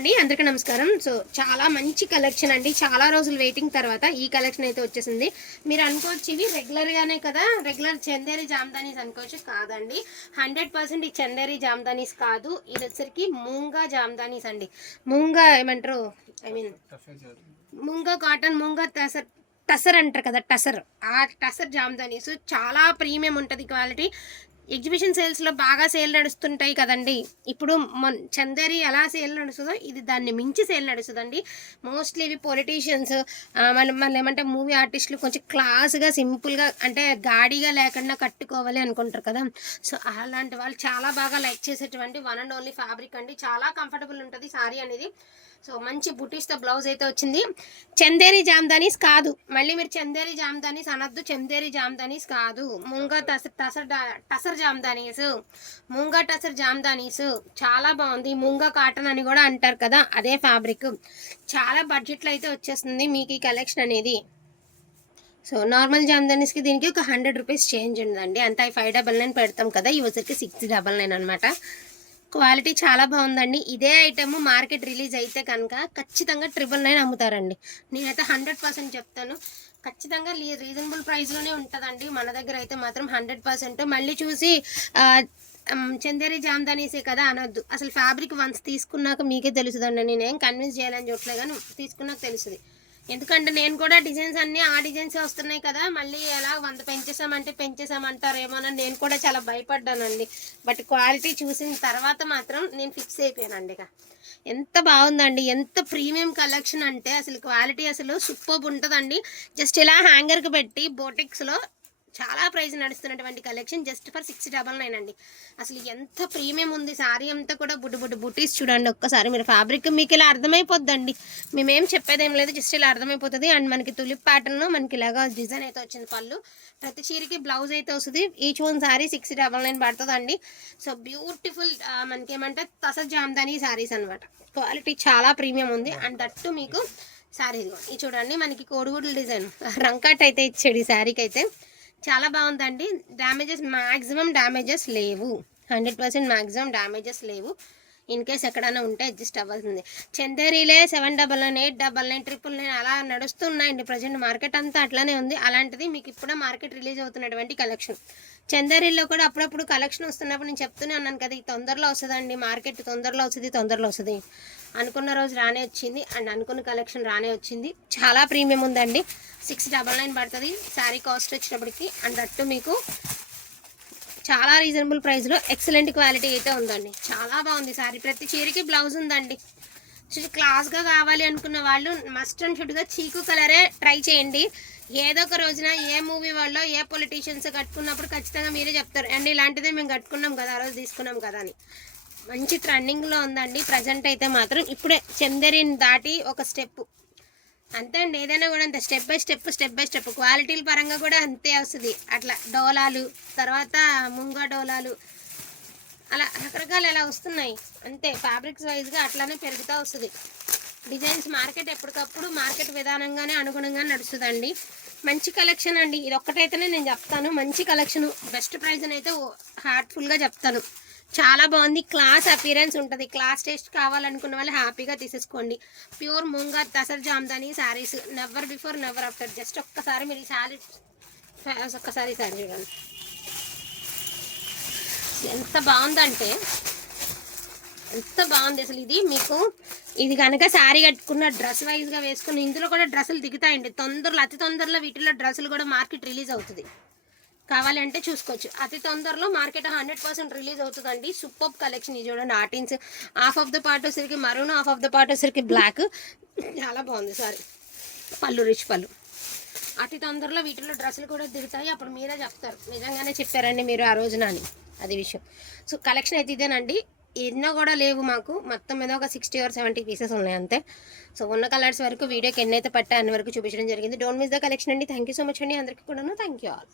అండి అందరికీ నమస్కారం. సో చాలా మంచి కలెక్షన్ అండి. చాలా రోజులు వెయిటింగ్ తర్వాత ఈ కలెక్షన్ అయితే వచ్చేసింది. మీరు అనుకోవచ్చు ఇవి రెగ్యులర్గానే కదా? రెగ్యులర్ చందేరి జామ్దానీస్ అనుకోవచ్చు కాదండి. హండ్రెడ్ పర్సెంట్ ఈ చందేరి జామ్దానీస్ కాదు. ఇది వచ్చరికి మూంగా జామ్దానీస్ అండి. మూంగా ఏమంటారు? I mean moonga cotton moonga tussar tussar అంటారు కదా టసర్ ఆ టసర్ జామ్దానీస్ చాలా ప్రీమియం ఉంటుంది క్వాలిటీ. ఎగ్జిబిషన్ సేల్స్లో బాగా సేల్ నడుస్తుంటాయి కదండి. ఇప్పుడు మొన్ చందేరి ఎలా సేల్ నడుస్తుందో ఇది దాన్ని మించి సేల్ నడుస్తుందండి. మోస్ట్లీ ఇవి పొలిటీషియన్స్ మళ్ళీ మళ్ళీ ఏమంటే మూవీ ఆర్టిస్టులు కొంచెం క్లాస్గా సింపుల్గా అంటే గాడిగా లేకుండా కట్టుకోవాలి అనుకుంటారు కదా. సో అలాంటి వాళ్ళు చాలా బాగా లైక్ చేసేటువంటి వన్ అండ్ ఓన్లీ ఫ్యాబ్రిక్ అండి. చాలా కంఫర్టబుల్ ఉంటుంది సారీ అనేది. సో మంచి బుటీస్తో బ్లౌజ్ అయితే వచ్చింది. చందేరి జామ్దానీస్ కాదు. మళ్ళీ మీరు చందేరి జామ్దానీస్ అనద్దు. చందేరి జామ్దానీస్ కాదు. ముంగ టసర్ తసర్ టసర్ జామ్దానీస్ ముంగా టసర్ జామ్దానీస్ చాలా బాగుంది. ముంగా కాటన్ అని కూడా అంటారు కదా అదే ఫ్యాబ్రిక్. చాలా బడ్జెట్లో అయితే వచ్చేస్తుంది మీకు ఈ కలెక్షన్ అనేది. సో నార్మల్ జామ్దానీస్కి దీనికి ఒక హండ్రెడ్ రూపీస్ చేంజ్ ఉందండి. అంటే ఫైవ్ డబల్ నైన్ పెడతాం కదా ఈ వచ్చరికి సిక్స్ డబల్ నైన్ అనమాట క్వాలిటీ చాలా బాగుందండి. ఇదే ఐటమ్ మార్కెట్ రిలీజ్ అయితే కనుక ఖచ్చితంగా ట్రిపుల్ నైన్ అమ్ముతారండి. నేనైతే హండ్రెడ్ పర్సెంట్ చెప్తాను. ఖచ్చితంగా రీజనబుల్ ప్రైస్లోనే ఉంటుందండి. మన దగ్గర అయితే మాత్రం హండ్రెడ్ పర్సెంట్. మళ్ళీ చూసి చందేరి జామ్దానీసే కదా అనొద్దు. అసలు ఫ్యాబ్రిక్ వన్స్ తీసుకున్నాక మీకే తెలుసుదండి. నేనేం కన్విన్స్ చేయాలని చూడలే కానీ తీసుకున్నాక తెలుస్తుంది. ఎందుకంటే నేను కూడా డిజైన్స్ అన్నీ ఆ డిజైన్స్ వస్తున్నాయి కదా. మళ్ళీ ఎలా వంద పెంచేసామంటే పెంచేసామంటారేమోనని నేను కూడా చాలా భయపడ్డానండి. బట్ క్వాలిటీ చూసిన తర్వాత మాత్రం నేను ఫిక్స్ అయిపోయానండి ఇక. ఎంత బాగుందండి. ఎంత ప్రీమియం కలెక్షన్ అంటే అసలు క్వాలిటీ అసలు సూపర్ ఉంటుందండి. జస్ట్ ఇలా హ్యాంగర్కి పెట్టి బోటిక్స్లో చాలా ప్రైజ్ నడుస్తున్నటువంటి collection just for six double nine అండి. అసలు ఎంత ప్రీమియం ఉంది సారీ అంతా కూడా బుడ్డు బుడ్డు బుటీస్ చూడండి ఒక్కసారి మీరు ఫ్యాబ్రిక్ మీకు ఇలా అర్థమైపోద్దండి. మేమేం చెప్పేదేం లేదు జస్ట్ ఇలా అర్థమైపోతుంది. అండ్ మనకి తులిప్ ప్యాటర్న్ మనకి ఇలాగా డిజైన్ అయితే వచ్చింది పళ్ళు. ప్రతి చీరకి బ్లౌజ్ అయితే వస్తుంది. Each one sari six double nine పడుతుందండి. సో బ్యూటిఫుల్ మనకి ఏమంటే తస జామ్దాని సారీస్ అనమాట క్వాలిటీ చాలా ప్రీమియం ఉంది. అండ్ దట్టు మీకు సారీ ఇదిగో. ఇది చూడండి మనకి కోడిగుడ్ల డిజైన్. రంకాట్ అయితే ఇచ్చాడు ఈ శారీకి అయితే చాలా బాగుందండి. డ్యామేజెస్ మ్యాక్సిమం డ్యామేజెస్ లేవు. హండ్రెడ్ పర్సెంట్ మ్యాక్సిమం డ్యామేజెస్ లేవు. ఇన్ కేస్ ఎక్కడైనా ఉంటే అడ్జస్ట్ అవ్వాల్సింది. చందేరీలే seven double nine eight double nine triple nine అలా నడుస్తున్నాయండి ప్రజెంట్. మార్కెట్ అంతా అట్లానే ఉంది. అలాంటిది మీకు ఇప్పుడే మార్కెట్ రిలీజ్ అవుతున్నటువంటి కలెక్షన్ చందేరీలో కూడా అప్పుడప్పుడు కలెక్షన్ వస్తున్నప్పుడు నేను చెప్తూనే ఉన్నాను కదా ఈ తొందరలో వస్తుందండి మార్కెట్ తొందరలో వస్తుంది తొందరలో వస్తుంది. అనుకున్న రోజు రానే వచ్చింది. అండ్ అనుకున్న కలెక్షన్ రానే వచ్చింది. చాలా ప్రీమియం ఉందండి. సిక్స్ డబల్ నైన్ పడుతుంది. శారీ కాస్ట్ వచ్చినప్పటికి అండ్ దట్టు మీకు చాలా రీజనబుల్ ప్రైస్లో ఎక్సలెంట్ క్వాలిటీ అయితే ఉందండి. చాలా బాగుంది శారీ ప్రతి చీరకి బ్లౌజ్ ఉందండి. సో క్లాస్గా కావాలి అనుకున్న వాళ్ళు మస్ట్ అండ్ షుడ్గా చీకు కలరే ట్రై చేయండి. ఏదో ఒక రోజున ఏ మూవీ వాళ్ళు ఏ పొలిటీషియన్స్ కట్టుకున్నప్పుడు ఖచ్చితంగా మీరే చెప్తారు. అండ్ ఇలాంటిదే మేము కట్టుకున్నాం కదా ఆ రోజు తీసుకున్నాం కదా అని. మంచి ట్రెండింగ్లో ఉందండి. ప్రజెంట్ అయితే మాత్రం ఇప్పుడే చెందరిని దాటి ఒక స్టెప్ అంతే అండి. ఏదైనా కూడా అంత. Step by step step by step క్వాలిటీల పరంగా కూడా అంతే వస్తుంది. అట్లా డోలాలు తర్వాత ముంగా డోలాలు అలా రకరకాలు అలా వస్తున్నాయి. అంతే. ఫ్యాబ్రిక్స్ వైజ్గా అట్లానే పెరుగుతూ వస్తుంది. డిజైన్స్ మార్కెట్ ఎప్పటికప్పుడు మార్కెట్ విధానంగానే అనుగుణంగా నడుస్తుందండి. మంచి కలెక్షన్ అండి. ఇది ఒక్కటైతేనే నేను చెప్తాను. మంచి కలెక్షన్ బెస్ట్ ప్రైజ్ అని అయితే హార్ట్ఫుల్గా చెప్తాను. చాలా బాగుంది. క్లాస్ అపీరెన్స్ ఉంటుంది. క్లాస్ టేస్ట్ కావాలనుకున్న వాళ్ళు హ్యాపీగా తీసేసుకోండి. Pure moonga tussar jamdani saris. Never before never after just ఒక్కసారి మీరు శారీ ఒక్కసారి శారీ చూడండి. ఎంత బాగుందంటే ఎంత బాగుంది అసలు ఇది. మీకు ఇది కనుక శారీ కట్టుకున్న డ్రెస్ వైజ్గా వేసుకుని ఇందులో కూడా డ్రెస్సులు దిగుతాయండి. తొందరలో అతి తొందరలో వీటిలో డ్రెస్సులు కూడా మార్కెట్ రిలీజ్ అవుతుంది. కావాలంటే చూసుకోవచ్చు. అతి తొందరలో మార్కెట్ హండ్రెడ్ పర్సెంట్ రిలీజ్ అవుతుందండి. సూపర్ కలెక్షన్ ఇది చూడండి. ఆర్టిన్స్ హాఫ్ ఆఫ్ ద పార్ట్ వచ్చరికి maroon half of the part వచ్చరికి బ్లాక్. చాలా బాగుంది సారీ. పళ్ళు రిచ్ పళ్ళు. అతి తొందరలో వీటిలో డ్రెస్సులు కూడా దిగుతాయి. అప్పుడు మీరే చెప్తారు. నిజంగానే చెప్పారండి మీరు ఆ రోజున అని. అది విషయం. సో కలెక్షన్ అయితే ఇదేనండి. ఎన్నో కూడా లేవు మాకు. మొత్తం మీద ఒక సిక్స్టీ ఆర్ సెవెంటీ పీసెస్ ఉన్నాయి అంతే. సో ఉన్న కలర్స్ వరకు వీడియోకి ఎన్నైతే పట్టా అన్ని వరకు చూపించడం జరిగింది. డోంట్ మిస్ ద కలెక్షన్ అండి. థ్యాంక్ యూ సో మచ్ అండి. అందరికీ కూడాను. Thank you all